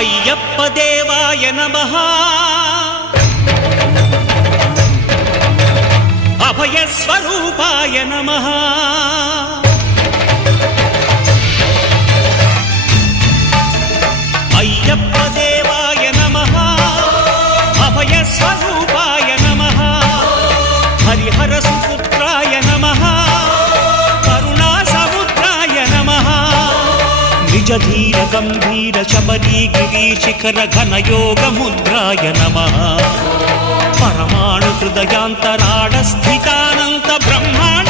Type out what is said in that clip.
అయ్యప్ప దేవాయ నమః అభయ స్వరూపాయ నమః అయ్యప్ప దేవాయ నమః అభయ స్వరూపాయ నమః హరిహర సుపుత్రాయ నమః కరుణా సముద్రాయ నమః నిజ ధీర గంభీర శబరీ గిరి శిఖర ఘన యోగ ముద్రాయ నమః పరమాణు హృదయాంతరాళ స్థితానంత బ్రహ్మాండ